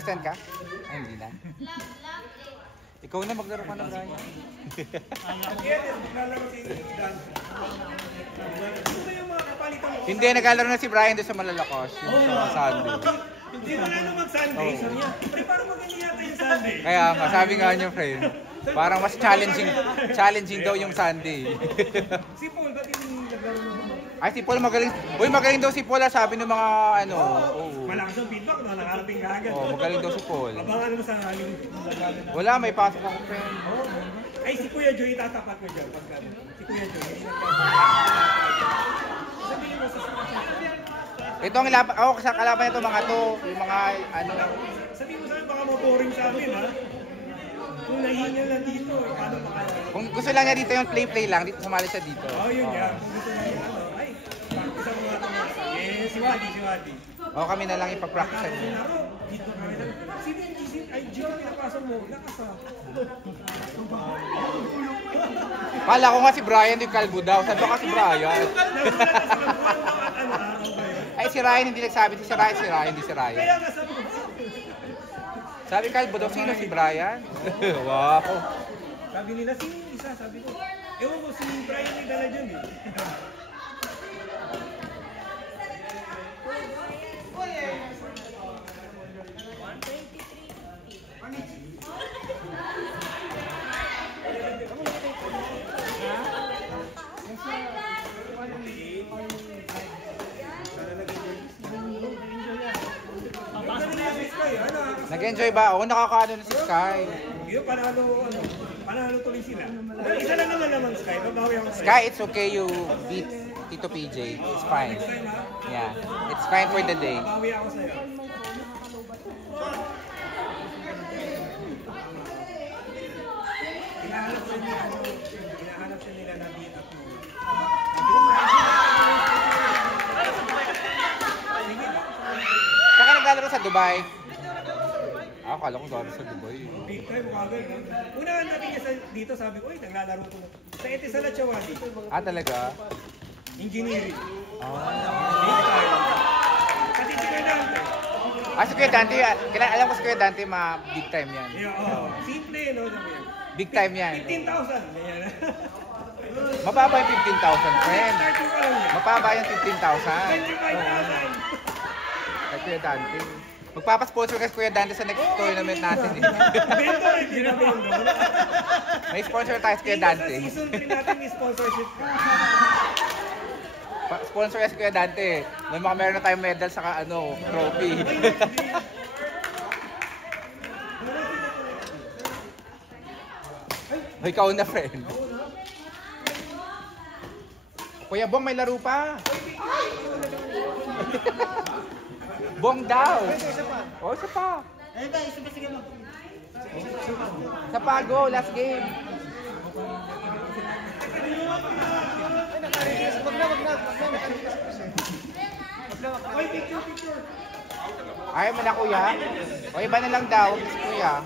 Mag-stand ka? Ay, hindi na. Ikaw na, maglaro ka na, Brian. Hindi, naglalaro na si Brian doon sa Malalakos. Yung sa Sunday. Hindi wala na mag-Sunday. Sabi niya, pre, parang maganda yata yung Sunday. Kaya nga, sabi nga niya, friend. Parang mas challenging daw yung Sunday. Si Paul, ba't yung naglaro mo? Ay, si Paul magaling. Uy, magaling daw si Paul, sabi ng mga ano. Malakas ang feedback, no? Nakarating ka agad. Oh, magaling daw si Paul. Abangan mo sa haling. Wala, may pasok ako, friend. Ay, si Kuya Joey, tatapat mo dyan. Si Kuya Joey. Sabihin mo sa Ito ang sa kalaban nito mga to, yung mga ano. Sabihin mo sa akin, baka maboring sa amin, ha? Kung nahingal lang dito, paano makalaban? Kung gusto lang niya dito yung play lang, dito sumali siya dito. Yun yan. Kung gusto niya yung ano, ay, practice mo nga ito. Si Wadi. Kami na lang ipag-practice niya. Dito kami lang. Ay, Gio, pinapasok mo. Lakas ha. Kala ko nga si Brian yung kalbo daw. Sabi ko si Brian. Ay, si Ryan hindi nagsabi. Si Ryan, hindi si Ryan. Kaya nga sabi ko. Sabi kalbo daw, sino si Brian? Wow. Sabi nila, sino yung isa? Sabi ko, ewan ko, si Brian yung dala dyan eh. Nag-enjoy ba? Oo, nakakaano na si Sky. Yun, panalo tuloy sila. Isa lang naman Sky, babawi ako sa'yo. Sky, it's okay you beat Tito PJ. It's fine. Yeah, it's fine for the day. Babawi ako sa'yo. Hinahanap siya nila na beat up mo. Saka naglalaro sa Dubai. Akala ko gano'n sa Dubai. Big time, kagad. Unahan natin niya dito, sabi ko, naglalaro ko. Sa Etisalat siya, Wadi. Talaga? Engineering. Big time. Kasi si Kuya Dante. Si Kuya Dante, alam ko si Kuya Dante, big time yan. Simple, no? Big time yan. 15,000. Mababa yung 15,000, friend. Starting pa lang yan. Mababa yung 15,000. 25,000. Kay Kuya Dante. Magpapasponsor kasi Kuya Dante sa next tournament natin. Vendor, hindi na vendor. May sponsor tayo sa Kuya Dante. Sa season 3 natin, may sponsorship ka. Sponsor kasi Kuya Dante. Meron na tayong medal sa trophy. Ikaw na, friend. Kuya Bong, may laro pa. Bong daw. Isa pa. Sa Pago, last game. Ayaw mo na, kuya? O iba na lang daw, si kuya.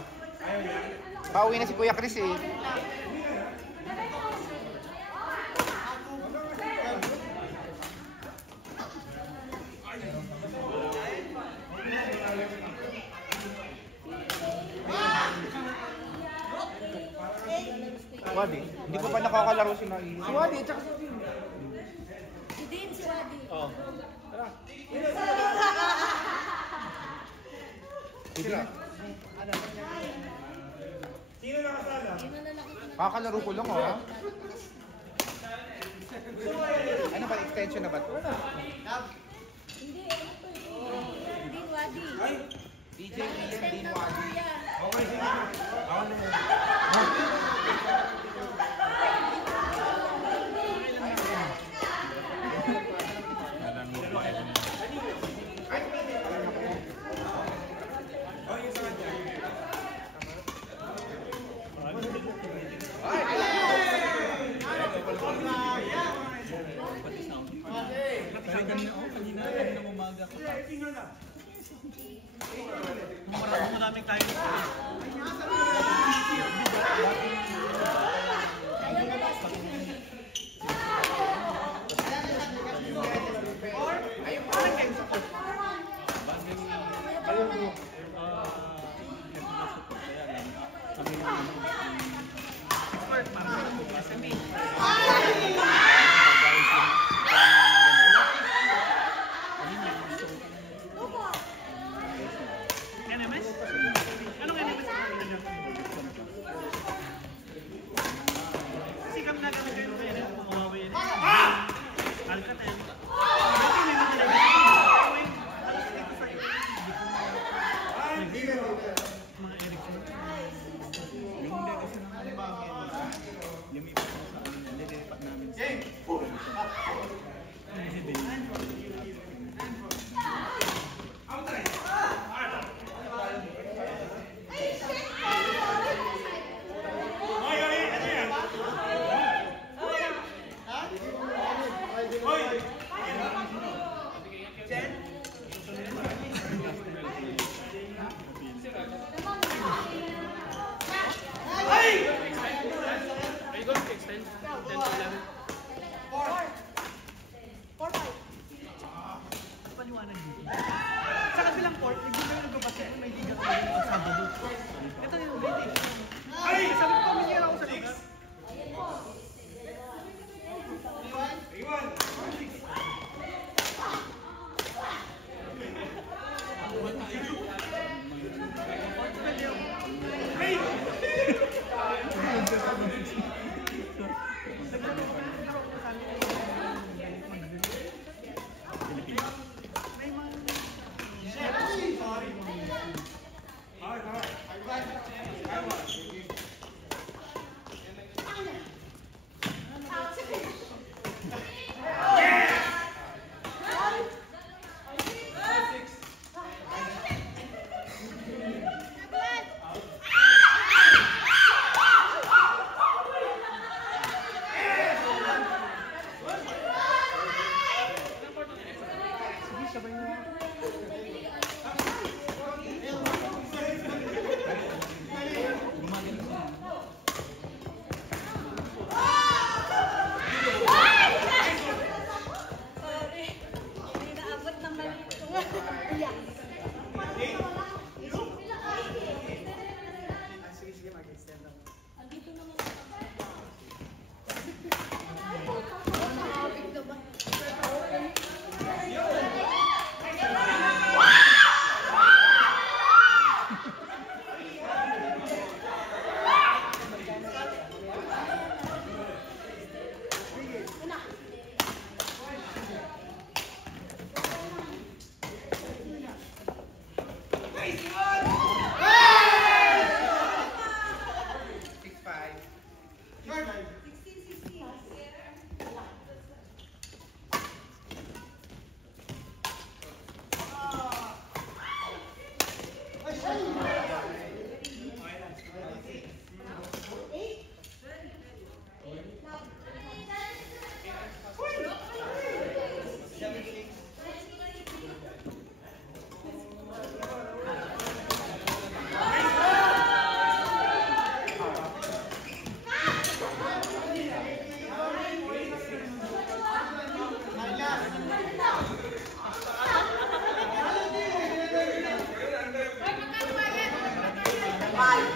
Pauwi na si Kuya Chris eh. Wadi, hindi ko pa nakakalaro si Nain. Si Wadi, tsaka si Dean. Si Dean, si Wadi. Oo. Tara. Sino? Sino nakasala? Kakalaro ko lang Ano ba, extension na ba ito? Hindi, ano to eh. Dean, Wadi. DJ Dean Wadi. Okay, sige. Ako na yun. Kanina umaga ko. Marami namin kain. Paliwanag dito. Sa kabilang court, hindi na yung nagbabasa kung may liga tayo ng Sabado. Ito yung meditation. Ay! Sabi ko, pamilya ako sa lugar. Bye.